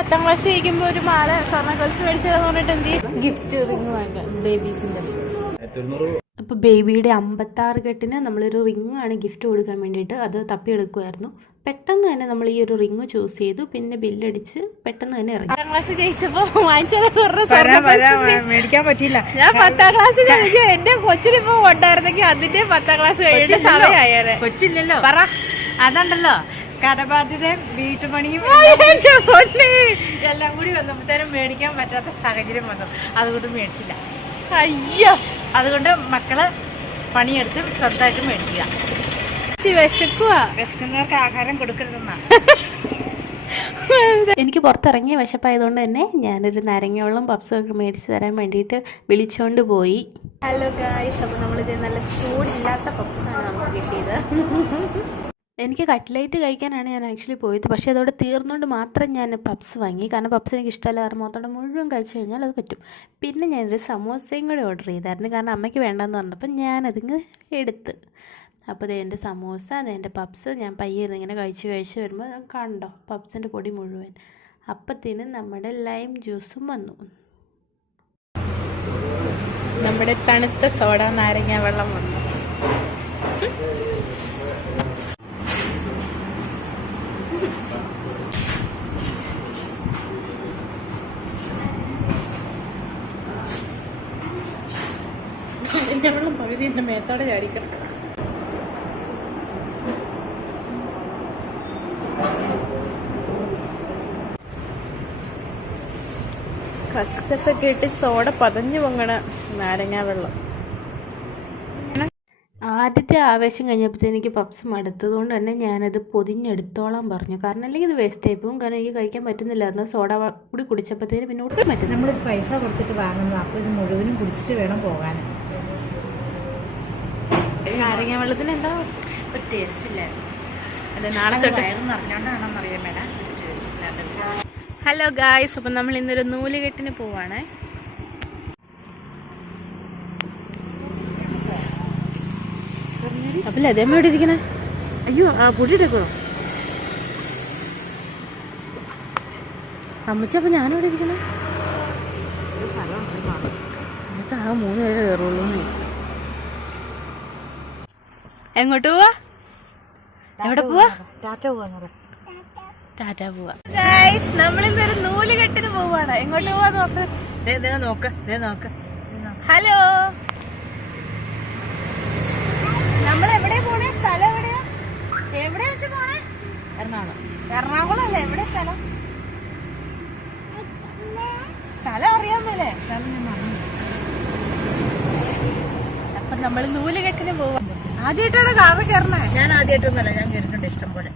പത്താം ക്ലാസ് കഴിക്കുമ്പോ ഒരു മാല സ്വർണ കൊലുസ് മേടിച്ചതെന്ന് പറഞ്ഞിട്ട് എന്ത് ഗിഫ്റ്റ് റിങ് വേണ്ട ബേബീസിന്റെ അപ്പോൾ ബേബിയുടെ അമ്പത്താറ് കെട്ടിന് നമ്മളൊരു റിങ് ആണ് ഗിഫ്റ്റ് കൊടുക്കാൻ വേണ്ടിയിട്ട് അത് തപ്പിയെടുക്കുമായിരുന്നു പെട്ടെന്ന് തന്നെ നമ്മൾ ഈ ഒരു റിങ് ചൂസ് ചെയ്തു. പിന്നെ ബില്ലടിച്ച് പെട്ടെന്ന് തന്നെ ഇറങ്ങി. പത്താം ക്ലാസ് ജയിച്ചപ്പോൾ മേടിക്കാൻ പറ്റിയില്ല. ഞാൻ പത്താം ക്ലാസ് കഴിഞ്ഞു എന്റെ കൊച്ചിനിപ്പോ ഉണ്ടായിരുന്നെങ്കിൽ അതിന്റെ പത്താം ക്ലാസ് കഴിഞ്ഞ സമയമായേനെ. കൊച്ചില്ലല്ലോ. പറ. അതുണ്ടല്ലോ. കടബാധ്യതയും വീട്ടുപണിയും. എല്ലാം കൂടി വന്നപ്പോഴത്തേനും മേടിക്കാൻ പറ്റാത്ത സാഹചര്യം വന്നു. അതുകൊണ്ട് മേടിച്ചില്ല. അയ്യോ. അതുകൊണ്ട് മക്കൾ പണിയെടുത്ത് സ്വന്തമായിട്ട് മേടിക്കുക. ചി വിശക്കുവാ? വിശക്കുന്നവർക്ക് ആഹാരം കൊടുക്കരുതെന്നാണ് എനിക്ക് പുറത്തിറങ്ങിയ വിശപ്പായതുകൊണ്ട് തന്നെ ഞാനൊരു നാരങ്ങ വെള്ളം പപ്സും ഒക്കെ മേടിച്ച് തരാൻ വേണ്ടിയിട്ട് വിളിച്ചുകൊണ്ട് പോയി. ഹലോ ഗായ്സ് അപ്പോൾ നമ്മളിത് നല്ല ചൂടില്ലാത്ത പപ്സാണ് നമുക്ക് കിട്ടിയത്. എനിക്ക് കട്ട്ലേറ്റ് കഴിക്കാനാണ് ഞാൻ ആക്ച്വലി പോയത്. പക്ഷേ അതോടെ തീർന്നുകൊണ്ട് മാത്രം ഞാൻ പപ്സ് വാങ്ങി. കാരണം പപ്സ് എനിക്ക് ഇഷ്ടമല്ല കാരണം മൊത്തം മുഴുവൻ കഴിച്ചു കഴിഞ്ഞാൽ അത് പറ്റും. പിന്നെ ഞാനൊരു സമോസയും കൂടി ഓർഡർ ചെയ്തായിരുന്നു. കാരണം അമ്മയ്ക്ക് വേണ്ടെന്ന് പറഞ്ഞപ്പോൾ ഞാനതിങ്ങ് എടുത്ത്. അപ്പോൾ ഇത് എന്റെ സമോസ അത് എന്റെ പപ്സ്. ഞാൻ പയ്യെ ഇങ്ങനെ കഴിച്ച് കഴിച്ച് വരുമ്പോൾ കണ്ടോ പപ്സിന്റെ പൊടി മുഴുവൻ. അപ്പത്തിന് നമ്മുടെ ലൈം ജ്യൂസും വന്നു. നമ്മുടെ തണുത്ത സോഡ നാരങ്ങ വെള്ളം വന്നു. വെള്ളം പകുതി എന്റെ മേത്തോടെ ചാടിക്കണം. കസകസൊക്കെ ഇട്ട് സോഡ പതഞ്ഞു പൊങ്ങണ നാരങ്ങ വെള്ളം. ആദ്യത്തെ ആവേശം കഴിഞ്ഞപ്പോൾ എനിക്ക് പപ്സ് മടുത്തതുകൊണ്ട് തന്നെ ഞാനത് പൊതിഞ്ഞെടുത്തോളാൻ പറഞ്ഞു. കാരണം അല്ലെങ്കിൽ ഇത് വേസ്റ്റ് ആയി പോകും. കാരണം എനിക്ക് കഴിക്കാൻ പറ്റുന്നില്ലായിരുന്നു സോഡ കൂടി കുടിച്ചപ്പോഴത്തേന് പിന്നെ ഒട്ടും പറ്റും നമ്മൾ പൈസ കൊടുത്തിട്ട് വാങ്ങുന്നു. അപ്പോൾ ഇത് മുഴുവനും കുടിച്ചിട്ട് വേണം പോകാൻ. നാരങ്ങ വെള്ളത്തിന് എന്താ ഒരു ടേസ്റ്റ് ഇല്ലായിരുന്നു അത് നാളെ വയറ് നിറഞ്ഞോണ്ടാണെന്ന് അറിയാൻ ടേസ്റ്റ് ഹലോ ഗായ്സ് അപ്പം നമ്മൾ ഇന്നൊരു നൂലുകെട്ടിന് പോവാണ്. അപ്പം ലതേമ്മ എവിടെ ഇരിക്കണേ? അയ്യോ ആ പൊടി എടുക്കണോ? അമ്മച്ച അപ്പം ഞാനിവിടെ ഇരിക്കണേ? അമ്മച്ച ആ മൂന്ന് പേരെ കയറുള്ളൂ എങ്ങോട്ട് പോവാ? എവിടെ പോവാ ടാറ്റ പോവാ ടാറ്റ പോവാ. നമ്മളിന്നൊരു നൂൽ കെട്ടിന് നൂലുകെട്ടിന് പോവാണ്. എങ്ങോട്ട് പോവാ നോക്ക്. ദേ നോക്ക് ദേ നോക്ക്. ഹലോ നമ്മൾ എവിടെ പോണേ? സ്ഥലം എവിടെയാ? എവിടെ വെച്ച് പോണേ? എറണാകുളം. എറണാകുളം അല്ലേ? എവിടെ സ്ഥലം? സ്ഥലം അറിയാമല്ലേ? മേലേ അപ്പൊ നമ്മൾ നൂലുകെട്ടിന് പോവാ. ആദ്യമായിട്ടാണ് കാറ് കയറണേ ഞാൻ ആദ്യമായിട്ടൊന്നുമല്ല ഞാൻ കയറിട്ടുണ്ട് ഇഷ്ടം പോലെ.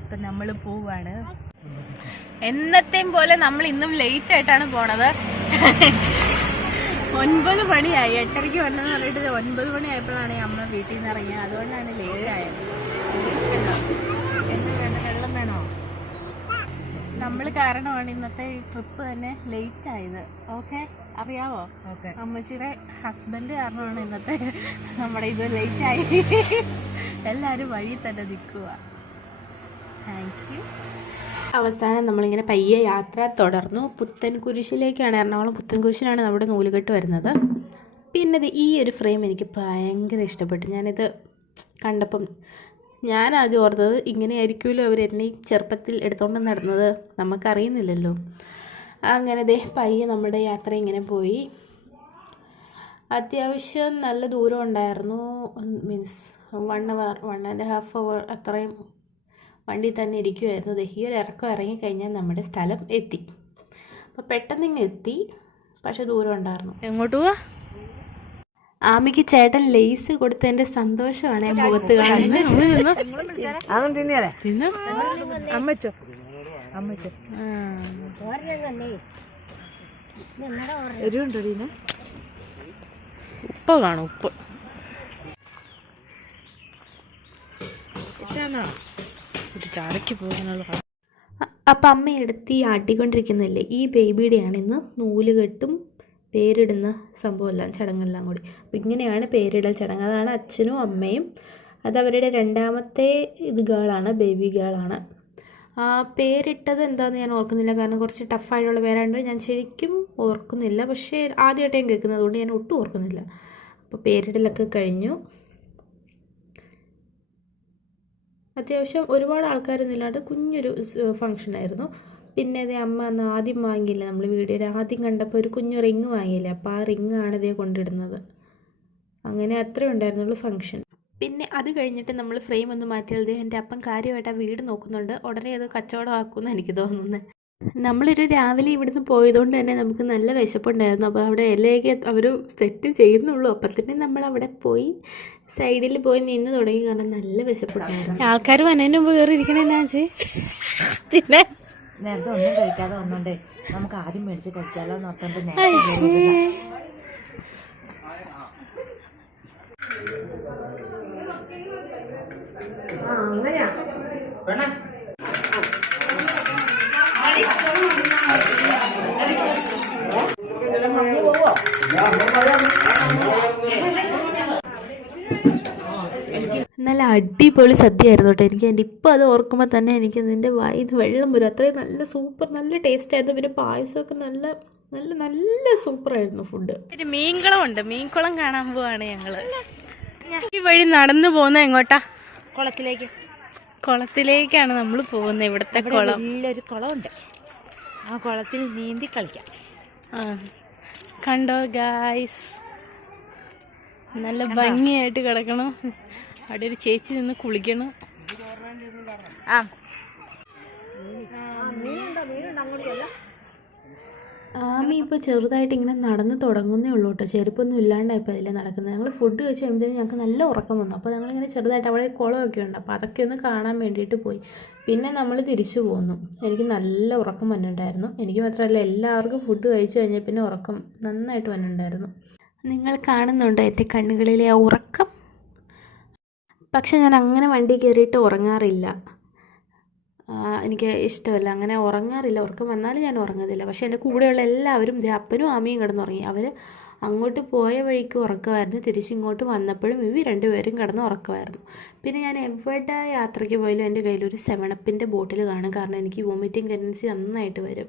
അപ്പൊ നമ്മൾ പോവാണ്. എന്നത്തെയും പോലെ നമ്മൾ ഇന്നും ലേറ്റ് ആയിട്ടാണ് പോണത്. ഒൻപത് മണിയായി. എട്ടരയ്ക്ക് വന്നെന്ന് പറഞ്ഞിട്ട് ഒൻപത് മണിയായപ്പോഴാണ് അമ്മ വീട്ടിൽ നിന്ന് ഇറങ്ങിയത്. അതുകൊണ്ടാണ് ലേറ്റ് ആയത് എന്ത് വേണ്ട വെള്ളം വേണോ? നമ്മൾ കാരണമാണ് ഇന്നത്തെ ട്രിപ്പ് തന്നെ ലേറ്റ് ആയത്. ഓക്കെ അറിയാവോ? അമ്മച്ചിയുടെ ഹസ്ബൻഡ് കാരണമാണ് ഇന്നത്തെ നമ്മുടെ ഇത് ലേറ്റ് ആയി. എല്ലാവരും വഴി തന്നെ നിൽക്കുക. താങ്ക് യു അവസാനം നമ്മളിങ്ങനെ പയ്യെ യാത്ര തുടർന്നു. പുത്തൻകുരിശിലേക്കാണ്. എറണാകുളം പുത്തൻകുരിശിലാണ് നമ്മുടെ നൂലുകെട്ട് വരുന്നത്. പിന്നെ ഇത് ഈ ഒരു ഫ്രെയിം എനിക്ക് ഭയങ്കര ഇഷ്ടപ്പെട്ടു. ഞാനിത് കണ്ടപ്പം ഞാൻ ആദ്യം ഓർത്തത് ഇങ്ങനെയായിരിക്കുമല്ലോ അവർ എന്നെ ചെറുപ്പത്തിൽ എടുത്തുകൊണ്ട് നടന്നത്. നമുക്കറിയുന്നില്ലല്ലോ. അങ്ങനെ ദേ പയ്യെ നമ്മുടെ യാത്ര ഇങ്ങനെ പോയി. അത്യാവശ്യം നല്ല ദൂരം ഉണ്ടായിരുന്നു. Means one hour one and half hour അത്രയും വണ്ടി തന്നെ ഇരിക്കുമായിരുന്നു ദേ ഈ ഒരു ഇറക്കം ഇറങ്ങിക്കഴിഞ്ഞാൽ നമ്മുടെ സ്ഥലം എത്തി. അപ്പോൾ പെട്ടെന്ന് ഇങ്ങ് എത്തി. പക്ഷെ ദൂരം ഉണ്ടായിരുന്നു. എങ്ങോട്ട് പോവാ? ആമിക്ക് ചേട്ടൻ ലേസ് കൊടുത്തതിന്റെ സന്തോഷമാണ് മുഖത്ത് കാണുന്നത്. അമ്മച്ചോ അമ്മച്ചോ. എരിവുണ്ടോ ഉപ്പ് കാണും ഉപ്പ്. ഇത് ചാടയ്ക്ക് പോകാനുള്ള അപ്പം അമ്മ എടുത്ത് ഈ ആട്ടിക്കൊണ്ടിരിക്കുന്നില്ലേ ഈ ബേബിയുടെയാണ് ഇന്ന് നൂലുകെട്ടും പേരിടുന്ന സംഭവമെല്ലാം ചടങ്ങെല്ലാം കൂടി. അപ്പം ഇങ്ങനെയാണ് പേരിടൽ ചടങ്ങ്. അതാണ് അച്ഛനും അമ്മയും. അത് അവരുടെ രണ്ടാമത്തെ ഇത് ഗേളാണ് ബേബി ഗേളാണ് പേരിട്ടത് എന്താണെന്ന് ഞാൻ ഓർക്കുന്നില്ല. കാരണം കുറച്ച് ടഫായിട്ടുള്ള പേരാണ്ട് ഞാൻ ശരിക്കും ഓർക്കുന്നില്ല. പക്ഷേ ആദ്യമായിട്ട് ഞാൻ കേൾക്കുന്നത്. കൊണ്ട് ഞാൻ ഒട്ടും ഓർക്കുന്നില്ല. അപ്പോൾ പേരിടലൊക്കെ കഴിഞ്ഞു. അത്യാവശ്യം ഒരുപാട് ആൾക്കാരൊന്നും ഇല്ലാണ്ട് കുഞ്ഞൊരു ഫങ്ഷനായിരുന്നു പിന്നെ അതേ അമ്മ അന്ന് ആദ്യം വാങ്ങിയില്ല. നമ്മൾ വീഡിയോയിൽ ആദ്യം കണ്ടപ്പോൾ ഒരു കുഞ്ഞു റിങ് വാങ്ങിയില്ല? അപ്പോൾ ആ റിങ്ങാണ് ഇതേ കൊണ്ടിടുന്നത്. അങ്ങനെ അത്രേ ഉണ്ടായിരുന്നുള്ളൂ ഫങ്ഷൻ പിന്നെ അത് കഴിഞ്ഞിട്ട് നമ്മൾ ഫ്രെയിം ഒന്ന് മാറ്റിയാൽ അദ്ദേഹം എന്റെ അപ്പം കാര്യമായിട്ട് ആ വീട് നോക്കുന്നുണ്ട്. ഉടനെ അത് കച്ചവടമാക്കുമെന്ന് എനിക്ക് തോന്നുന്നത് നമ്മളൊരു രാവിലെ ഇവിടുന്ന് പോയതുകൊണ്ട് തന്നെ നമുക്ക് നല്ല വിശപ്പുണ്ടായിരുന്നു. അപ്പോൾ അവിടെ ഇലയൊക്കെ അവർ സെറ്റ് ചെയ്യുന്നുള്ളൂ. അപ്പം തന്നെ നമ്മൾ അവിടെ പോയി സൈഡിൽ പോയി നിന്ന് തുടങ്ങി. കാരണം നല്ല വിശപ്പുണ്ടായിരുന്നു. ആൾക്കാർ വന്നതിന് മുമ്പ് കയറി ഇരിക്കണേ പിന്നെ? നേരത്തെ ഒന്നും കഴിക്കാതെ വന്നോണ്ടേ. നമുക്ക് ആദ്യം മേടിച്ച് കഴിക്കാലോ എന്ന് നേരത്തെ നല്ല അടിപൊളി സദ്യയായിരുന്നു കേട്ടോ. എനിക്ക് എന്റെ ഇപ്പോൾ അത് ഓർക്കുമ്പോൾ തന്നെ എനിക്ക് അതിന്റെ ഇത് വെള്ളം വരും. അത്രയും നല്ല സൂപ്പർ നല്ല ടേസ്റ്റ് ആയിരുന്നു. പിന്നെ പായസമൊക്കെ നല്ല നല്ല നല്ല സൂപ്പർ ആയിരുന്നു ഫുഡ് ഒരു മീൻകുളം ഉണ്ട്. മീൻകുളം കാണാൻ പോവാണ് ഞങ്ങൾ. ഈ വഴി നടന്നു പോകുന്ന എങ്ങോട്ടാ? കുളത്തിലേക്ക്? കുളത്തിലേക്കാണ് നമ്മൾ പോകുന്നത് ഇവിടുത്തെ കുളം. വലിയൊരു കുളമുണ്ട്. ആ കുളത്തിൽ നീന്തി കളിക്കാം. ആ. കണ്ടോ ഗായ്സ് നല്ല ഭംഗിയായിട്ട് കിടക്കണം. അവിടെ ഒരു ചേച്ചി നിന്ന് കുളിക്കണം. ആ. ആമി ഇപ്പോൾ ചെറുതായിട്ട് ഇങ്ങനെ നടന്ന് തുടങ്ങുന്നേ ഉള്ളൂ കേട്ടോ. ചെരുപ്പൊന്നും ഇല്ലാണ്ടായപ്പോൾ അതിൽ നടക്കുന്നത്. ഞങ്ങൾ ഫുഡ് കഴിച്ച് കഴിയുമ്പോഴത്തേക്കും ഞങ്ങൾക്ക് നല്ല ഉറക്കം വന്നു. അപ്പോൾ ഞങ്ങളിങ്ങനെ ചെറുതായിട്ട് അവിടെ കുളമൊക്കെ ഉണ്ട്. അപ്പോൾ അതൊക്കെ ഒന്ന് കാണാൻ വേണ്ടിയിട്ട് പോയി. പിന്നെ നമ്മൾ തിരിച്ചു പോന്നു. എനിക്ക് നല്ല ഉറക്കം വന്നിട്ടുണ്ടായിരുന്നു. എനിക്ക് മാത്രമല്ല എല്ലാവർക്കും ഫുഡ് കഴിച്ചു കഴിഞ്ഞാൽ പിന്നെ ഉറക്കം നന്നായിട്ട് വന്നിട്ടുണ്ടായിരുന്നു. നിങ്ങൾ കാണുന്നുണ്ടോ എന്റെ കണ്ണുകളിലെ ആ ഉറക്കം? പക്ഷെ ഞാൻ അങ്ങനെ വണ്ടി കയറിയിട്ട് ഉറങ്ങാറില്ല. എനിക്ക് ഇഷ്ടമല്ല. അങ്ങനെ ഉറങ്ങാറില്ല. ഉറക്കം വന്നാലും ഞാൻ ഉറങ്ങത്തില്ല. പക്ഷേ എന്റെ കൂടെയുള്ള എല്ലാവരും അപ്പനും അമ്മയും കിടന്നുറങ്ങി. അവർ അങ്ങോട്ട് പോയ വഴിക്ക് ഉറക്കമായിരുന്നു. തിരിച്ചിങ്ങോട്ട് വന്നപ്പോഴും ഇവ രണ്ടുപേരും കിടന്ന് ഉറക്കമായിരുന്നു. പിന്നെ ഞാൻ എവിടെ യാത്രയ്ക്ക് പോയാലും എന്റെ കയ്യിലൊരു സെവണപ്പിന്റെ ബോട്ടിൽ കാണും. കാരണം എനിക്ക് വോമിറ്റിംഗ് ടെൻഡൻസി നന്നായിട്ട് വരും.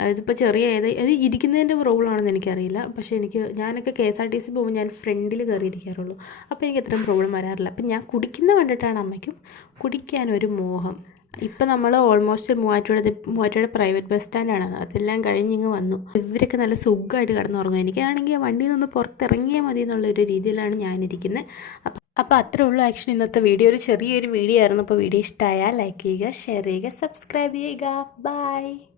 അതിപ്പോൾ ചെറിയ ഏത് അത് ഇരിക്കുന്നതിന്റെ പ്രോബ്ലം ആണെന്ന് എനിക്കറിയില്ല. പക്ഷേ എനിക്ക് ഞാനൊക്കെ K S R T C പോകുമ്പോൾ ഞാൻ ഫ്രണ്ടിൽ കയറിയിരിക്കാറുള്ളൂ. അപ്പോൾ എനിക്ക് അത്രയും പ്രോബ്ലം വരാറില്ല. അപ്പം ഞാൻ കുടിക്കുന്ന കണ്ടിട്ടാണ് അമ്മയ്ക്കും കുടിക്കാനൊരു മോഹം. ഇപ്പം നമ്മൾ almost Muvattupuzha Muvattupuzha private bus സ്റ്റാൻഡാണ് അതെല്ലാം കഴിഞ്ഞിങ്ങ് വന്നു. ഇവരൊക്കെ നല്ല സുഖമായിട്ട് കിടന്നുറങ്ങും. എനിക്കാണെങ്കിൽ വണ്ടിയിൽ നിന്ന് പുറത്തിറങ്ങിയാൽ മതി എന്നുള്ളൊരു രീതിയിലാണ് ഞാനിരിക്കുന്നത് അപ്പം അപ്പോൾ അത്രേ ഉള്ളൂ ആക്ഷൻ ഇന്നത്തെ വീഡിയോ ഒരു ചെറിയൊരു വീഡിയോ ആയിരുന്നു. അപ്പോൾ വീഡിയോ ഇഷ്ടമായാൽ ലൈക്ക് ചെയ്യുക ഷെയർ ചെയ്യുക സബ്സ്ക്രൈബ് ചെയ്യുക. ബൈ